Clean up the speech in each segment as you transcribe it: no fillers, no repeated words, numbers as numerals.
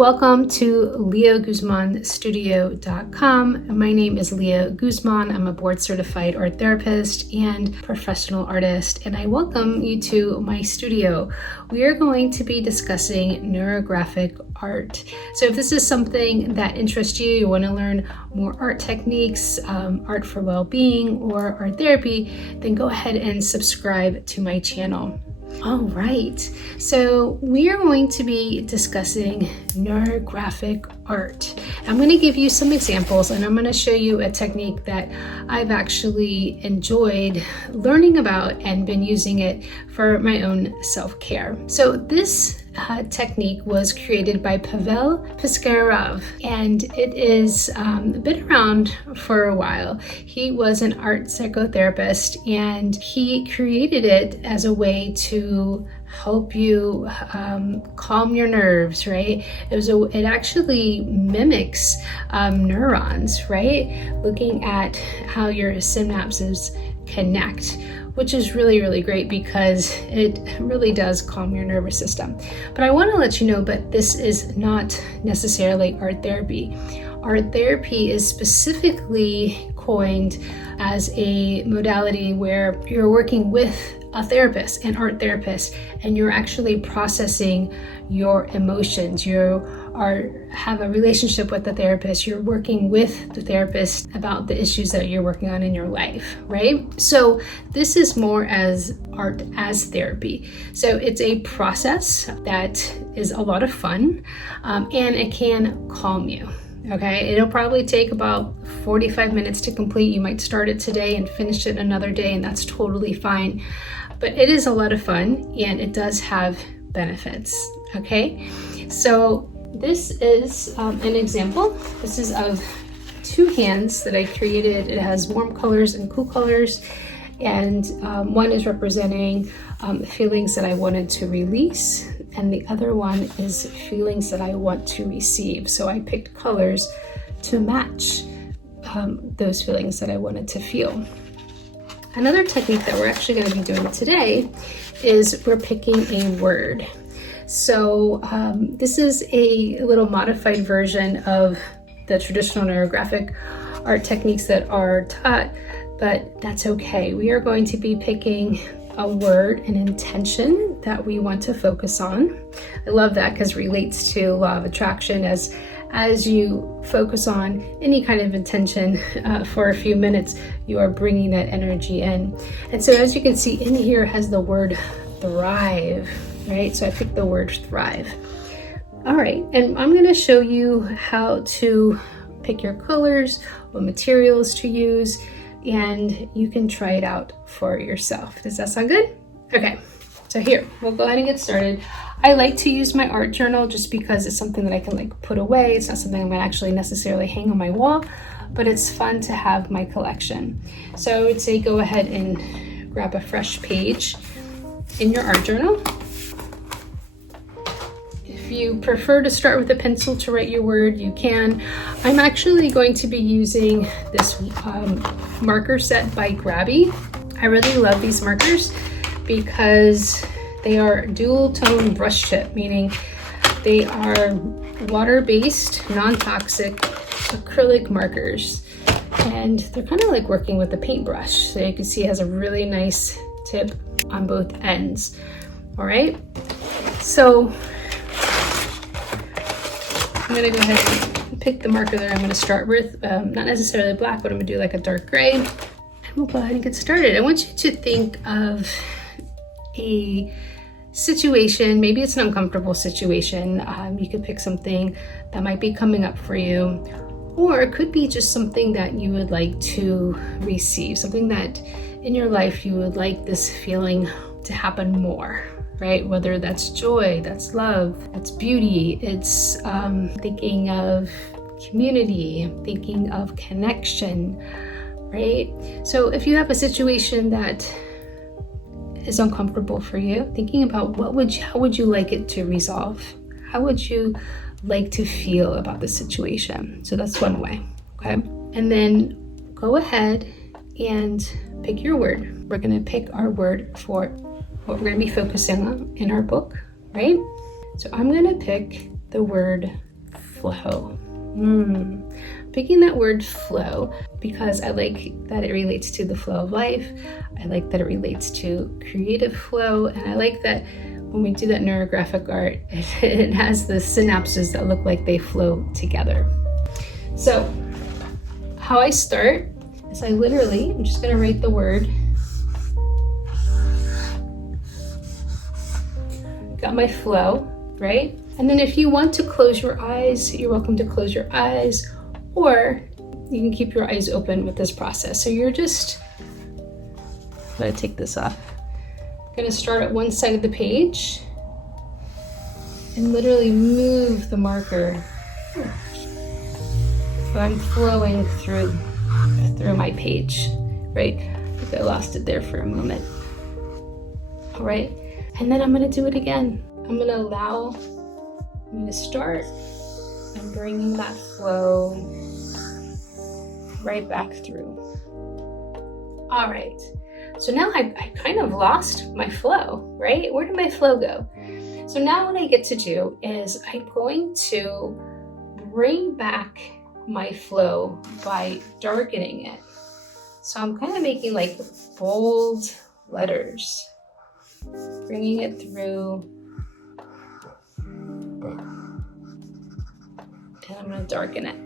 welcome to leahguzmanstudio.com. My name is Leah Guzman. I'm a board certified art therapist and professional artist, and I welcome you to my studio. We are going to be discussing neurographic art. So if this is something that interests you, you want to learn more art techniques, art for well-being, or art therapy, then go ahead and subscribe to my channel. All right, so we are going to be discussing neurographic art. I'm going to give you some examples, and I'm going to show you a technique that I've actually enjoyed learning about and been using it for my own self-care. So this technique was created by Pavel Piskarov, and it is been around for a while. He was an art psychotherapist, and he created it as a way to help you calm your nerves, right? It actually mimics neurons, right? Looking at how your synapses connect, which is really, really great because it really does calm your nervous system. But I want to let you know, but this is not necessarily art therapy. Art therapy is specifically coined as a modality where you're working with a therapist, an art therapist, and you're actually processing your emotions. You have a relationship with the therapist. You're working with the therapist about the issues that you're working on in your life, right? So this is more as art as therapy. So it's a process that is a lot of fun, and it can calm you. Okay, it'll probably take about 45 minutes to complete. You might start it today and finish it another day, and that's totally fine. But it is a lot of fun, and it does have benefits. Okay, so this is an example. This is of two hands that I created. It has warm colors and cool colors, and one is representing feelings that I wanted to release, and the other one is feelings that I want to receive. So I picked colors to match those feelings that I wanted to feel. Another technique that we're actually going to be doing today is we're picking a word. So this is a little modified version of the traditional neurographic art techniques that are taught, but that's okay. We are going to be picking a word, an intention that we want to focus on. I love that because it relates to law of attraction. As you focus on any kind of intention for a few minutes, you are bringing that energy in. And so as you can see in here has the word thrive, right? So I picked the word thrive. All right, and I'm going to show you how to pick your colors, what materials to use, and you can try it out for yourself. Does that sound good? Okay, so here, we'll go ahead and get started. I like to use my art journal just because it's something that I can put away. It's not something I'm gonna actually necessarily hang on my wall, but it's fun to have my collection. So I would say go ahead and grab a fresh page in your art journal. If you prefer to start with a pencil to write your word, you can. I'm actually going to be using this marker set by Grabby. I really love these markers because they are dual tone brush tip, meaning they are water-based, non-toxic acrylic markers. And they're kind of like working with a paintbrush. So you can see it has a really nice tip on both ends. All right, so I'm gonna go ahead and pick the marker that I'm gonna start with. Not necessarily black, but I'm gonna do like a dark gray. And we'll go ahead and get started. I want you to think of a situation. Maybe it's an uncomfortable situation. You could pick something that might be coming up for you, or it could be just something that you would like to receive, something that in your life you would like this feeling to happen more, right? Whether that's joy, that's love, that's beauty, it's thinking of community, thinking of connection, right? So if you have a situation that is uncomfortable for you, thinking about how would you like it to resolve? How would you like to feel about the situation? So that's one way, okay? And then go ahead and pick your word. We're gonna pick our word for what we're gonna be focusing on in our book, right? So I'm gonna pick the word flow. Picking that word flow because I like that it relates to the flow of life. I like that it relates to creative flow. And I like that when we do that neurographic art, it has the synapses that look like they flow together. So how I start is I'm just gonna write the word. Got my flow, right? And then if you want to close your eyes, you're welcome to close your eyes, or you can keep your eyes open with this process. So you're just, I'm gonna take this off. I'm gonna start at one side of the page and literally move the marker. So I'm flowing through my page, right? I think I lost it there for a moment. All right, and then I'm gonna do it again. I'm gonna start and bringing that flow right back through. All right, so now I kind of lost my flow, right? Where did my flow go? So now what I get to do is I'm going to bring back my flow by darkening it. So I'm kind of making like bold letters, bringing it through. And I'm going to darken it.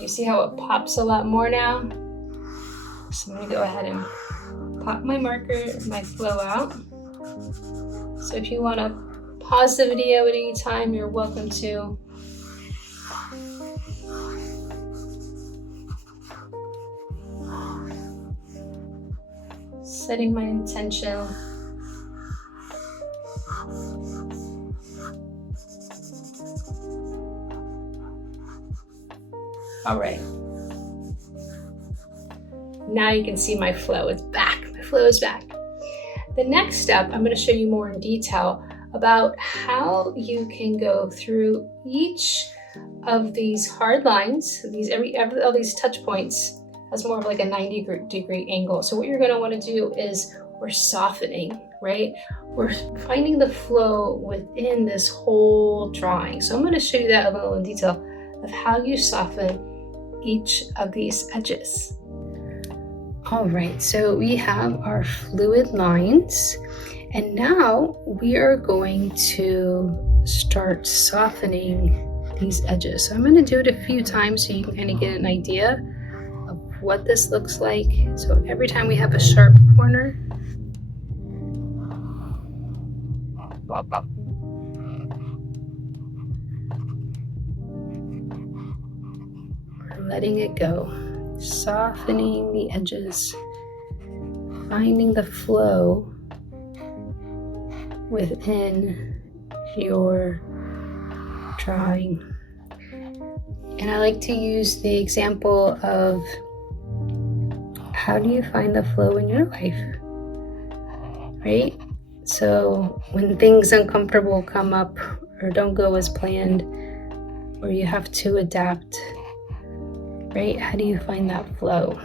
You see how it pops a lot more now? So I'm going to go ahead and pop my marker, my flow out. So if you want to pause the video at any time, you're welcome to. Setting my intention. All right. Now you can see my flow. It's back. My flow is back. The next step, I'm going to show you more in detail about how you can go through each of these hard lines. All these touch points has more of like a 90-degree angle. So what you're going to want to do is we're softening, right? We're finding the flow within this whole drawing. So I'm going to show you that a little in detail of how you soften each of these edges. All right, so we have our fluid lines, and now we are going to start softening these edges. So I'm going to do it a few times so you can kind of get an idea of what this looks like. So every time we have a sharp corner, letting it go, softening the edges, finding the flow within your drawing. And I like to use the example of how do you find the flow in your life, right? So when things uncomfortable come up or don't go as planned, or you have to adapt, right? How do you find that flow?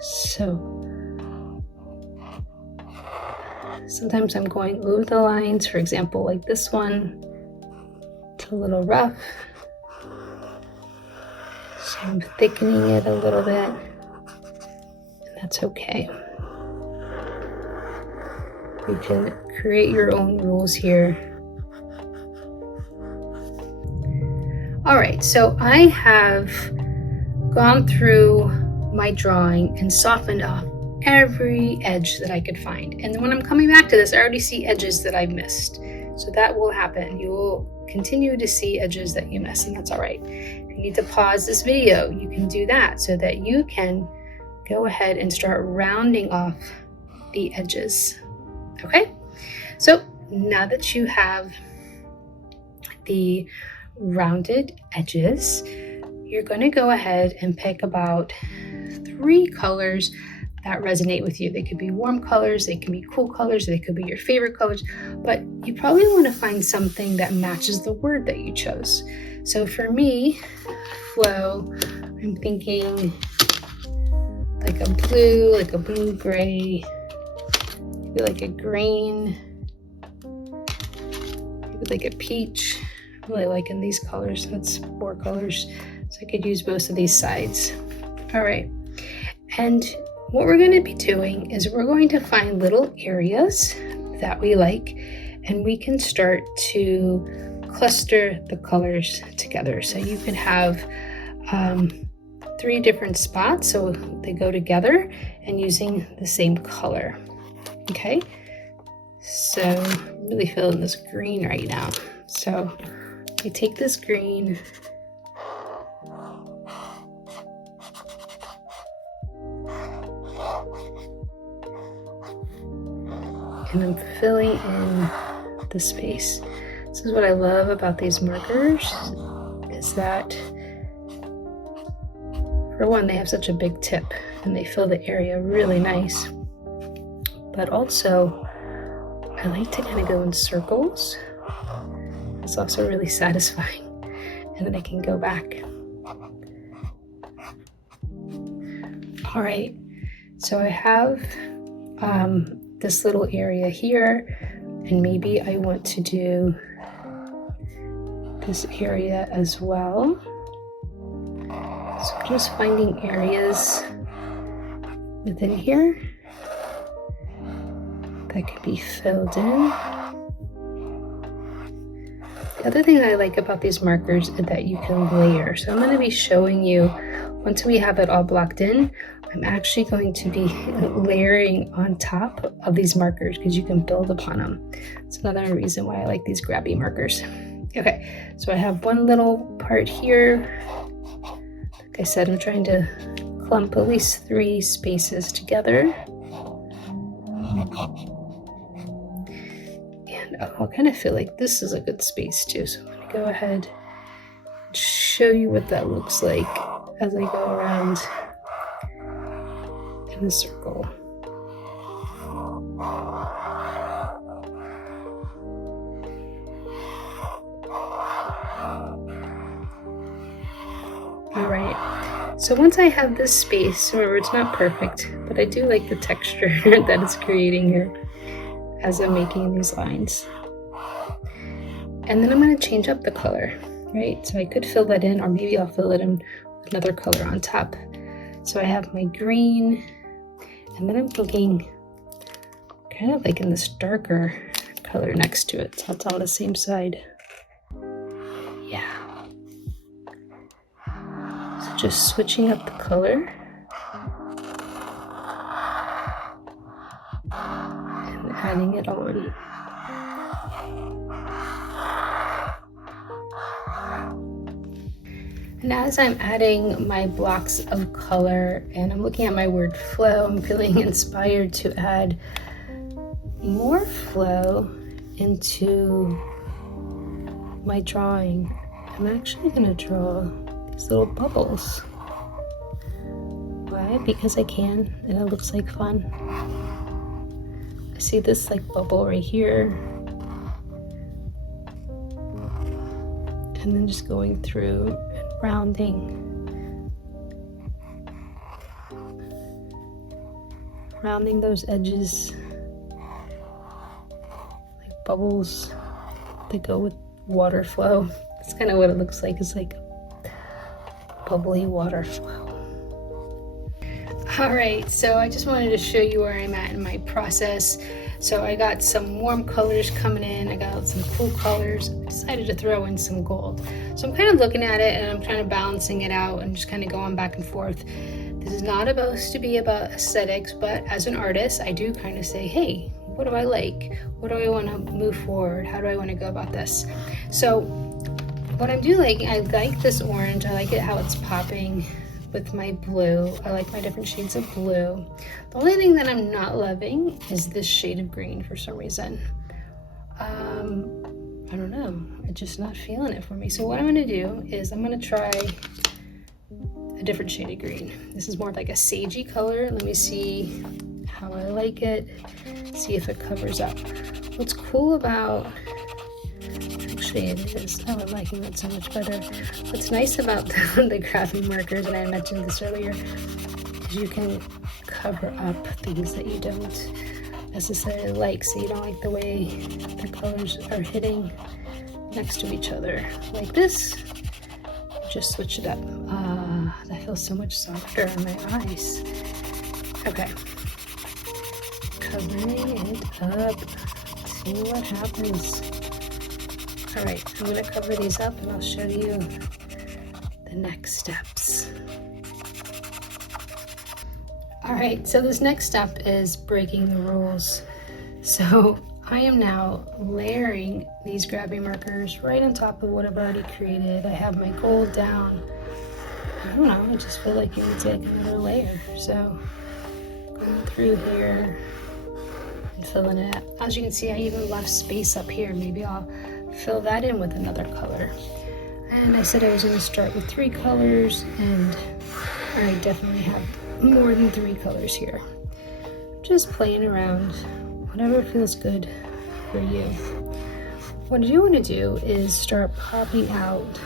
So sometimes I'm going over the lines, for example, like this one, it's a little rough. So I'm thickening it a little bit, and that's okay. You can create your own rules here. All right, so I have gone through my drawing and softened off every edge that I could find. And then when I'm coming back to this, I already see edges that I've missed. So that will happen. You will continue to see edges that you miss, and that's all right. If you need to pause this video, you can do that so that you can go ahead and start rounding off the edges. Okay? So now that you have the rounded edges, you're going to go ahead and pick about 3 colors that resonate with you. They could be warm colors, they can be cool colors, they could be your favorite colors, but you probably want to find something that matches the word that you chose. So for me, flow, I'm thinking like a blue gray, maybe like a green, maybe like a peach. I'm really liking these colors. That's 4 colors, so I could use both of these sides. All right, and what we're going to be doing is we're going to find little areas that we like, and we can start to cluster the colors together. So you could have 3 different spots so they go together and using the same color. Okay, so I'm really feeling this green right now. So I take this green and I'm filling in the space. This is what I love about these markers, is that for one, they have such a big tip and they fill the area really nice. But also, I like to kind of go in circles. It's also really satisfying. And then I can go back. All right, so I have this little area here, and maybe I want to do this area as well. So I'm just finding areas within here that could be filled in. The other thing I like about these markers is that you can layer. So I'm going to be showing you, once we have it all blocked in, I'm actually going to be layering on top of these markers because you can build upon them. It's another reason why I like these grabby markers. Okay, so I have one little part here. Like I said, I'm trying to clump at least 3 spaces together. And I kind of feel like this is a good space too. So I'm going to go ahead and show you what that looks like as I go around in the circle. All right, so once I have this space, remember it's not perfect, but I do like the texture that it's creating here as I'm making these lines. And then I'm going to change up the color, right? So I could fill that in, or maybe I'll fill it in with another color on top. So I have my green, and then I'm thinking kind of like in this darker color next to it, so it's on the same side. Yeah. So just switching up the color. And adding it on. And as I'm adding my blocks of color and I'm looking at my word flow, I'm feeling inspired to add more flow into my drawing. I'm actually going to draw these little bubbles. Why? Because I can, and it looks like fun. I see this like bubble right here. And then just going through rounding those edges like bubbles that go with water flow. That's kind of what it looks like. It's like bubbly water flow. All right, so I just wanted to show you where I'm at in my process. So I got some warm colors coming in, I got some cool colors. I decided to throw in some gold. So I'm kind of looking at it and I'm kind of balancing it out and just kind of going back and forth. This is not supposed to be about aesthetics, but as an artist, I do kind of say, hey, what do I like? What do I want to move forward? How do I want to go about this? So what I'm doing, I like this orange. I like it how it's popping with my blue. I like my different shades of blue. The only thing that I'm not loving is this shade of green for some reason. I don't know, I'm just not feeling it for me. So what I'm gonna do is I'm gonna try a different shade of green. This is more of like a sagey color. Let me see how I like it, see if it covers up. What's cool about, actually it is, oh, I'm liking that so much better. What's nice about the graphing markers, and I mentioned this earlier, is you can cover up things that you don't necessarily like, so you don't like the way the colors are hitting next to each other like this, just switch it up. That feels so much softer on my eyes. Okay, covering it up, see what happens. All right, I'm gonna cover these up and I'll show you the next steps. All right, so this next step is breaking the rules. So I am now layering these grabby markers right on top of what I've already created. I have my gold down. I don't know, I just feel like you need to take another layer. So going through here and filling it up. As you can see, I even left space up here. Maybe I'll fill that in with another color. And I said I was gonna start with 3 colors, and I definitely have more than 3 colors here. Just playing around, whatever feels good for you. What I do want to do is start popping out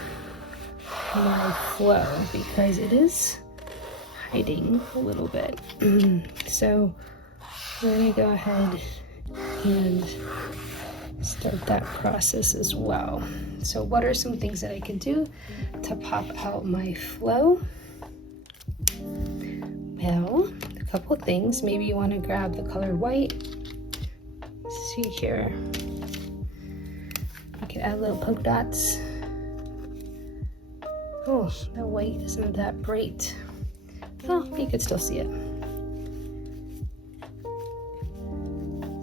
my flow because it is hiding a little bit. So we're going to go ahead and start that process as well. So what are some things that I can do to pop out my flow? Well, a couple things. Maybe you want to grab the color white. See here. I can add little polka dots. Oh, the white isn't that bright. Oh, you could still see it.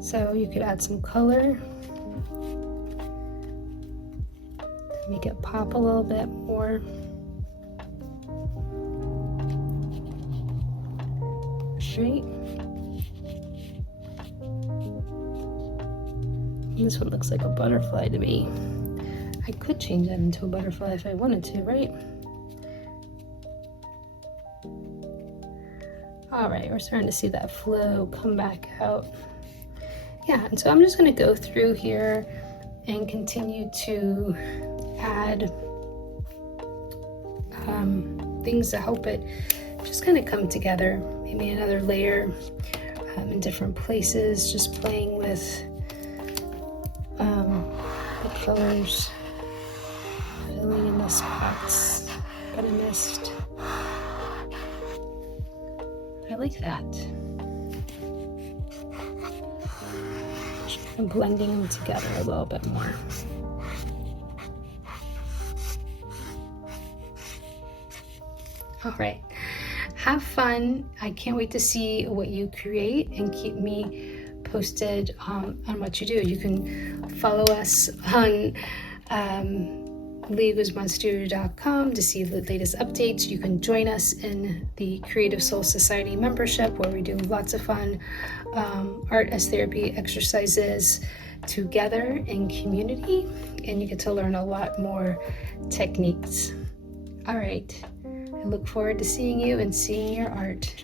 So you could add some color. Make it pop a little bit more. Right. This one looks like a butterfly to me. I could change that into a butterfly if I wanted to, right? All right, we're starting to see that flow come back out. Yeah, and so I'm just gonna go through here and continue to add things to help it just kind of come together. Maybe another layer in different places, just playing with the colors, filling in the spots that I missed. I like that. I'm blending them together a little bit more. All right, have fun. I can't wait to see what you create and keep me posted on what you do. You can follow us on LeahGuzmanStudio.com to see the latest updates. You can join us in the Creative Soul Society membership, where we do lots of fun art as therapy exercises together in community, and you get to learn a lot more techniques. All right, I look forward to seeing you and seeing your art.